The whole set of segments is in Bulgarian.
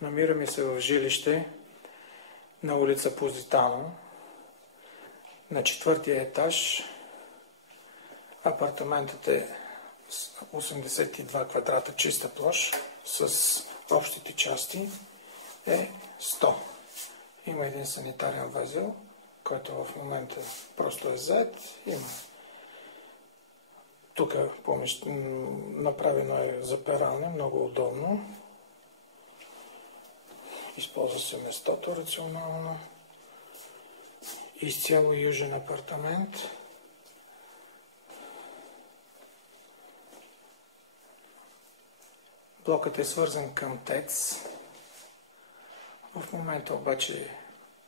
Намираме се в жилище на улица Позитано, на 4-тия етаж. Апартаментът е 82 квадрата чиста площ с общите части е 100. Има един санитарен възел, който в момента просто е зает. Има. Тук направено е за пералня, много удобно. Използва се местото рационално. Изцяло южен апартамент. Блокът е свързан към ТЕЦ. В момента обаче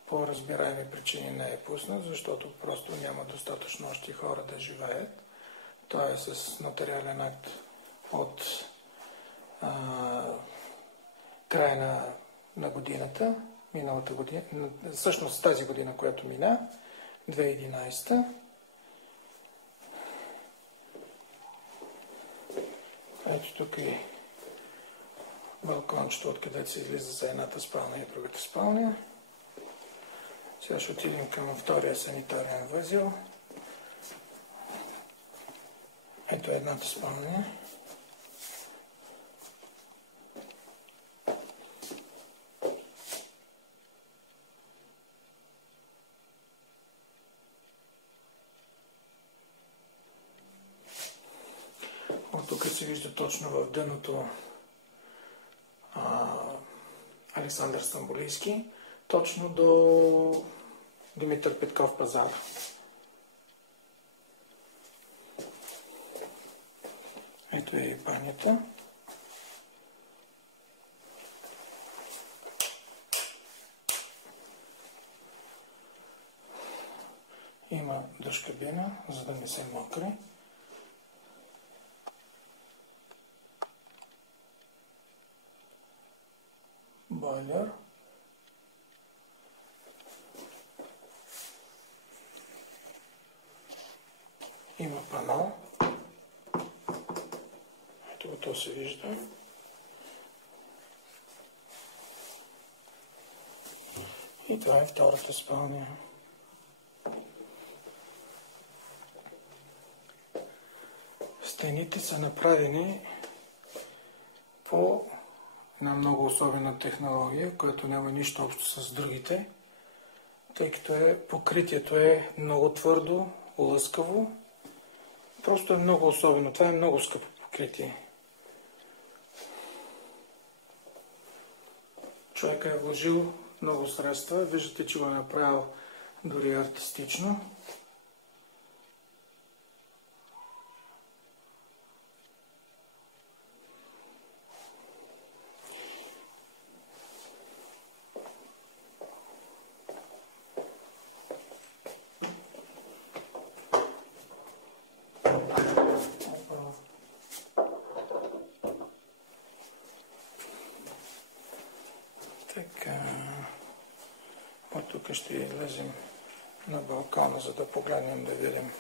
по разбираеми причини не е пуснат, защото просто няма достатъчно още хора да живеят. Той е с нотариален акт от края на годината, миналата година, всъщност тази година, която мина, 2011. Ето тук е балкончето, откъдето се излиза за едната спалня и другата спалня. Сега ще отидем към втория санитарен възел. Ето едната спалня. От тук се вижда точно в дъното Александър Стамболийски, точно до Димитър Петков пазар. Ето е и банята. Има дъжкабина, за да не се мокри. Бойлер. Има панел. Ето то се вижда. И това е втората спалня. Стените са направени по една много особена технология, която няма нищо общо с другите, тъй като покритието е много твърдо, лъскаво. Просто е много особено. Това е много скъпо покритие. Човекът е вложил много средства. Виждате, че го е направил дори артистично. Така, от тук ще излезем на балкона, за да погледнем, да видим.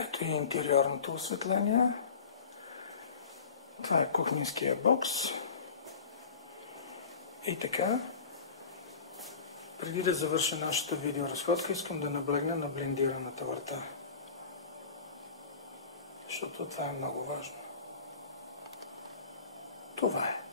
Ето и интериорното осветление. Това е кухненския бокс. И така, преди да завърша нашата видеоразходка, искам да наблегна на блиндираната врата. Защото това е много важно. Това е.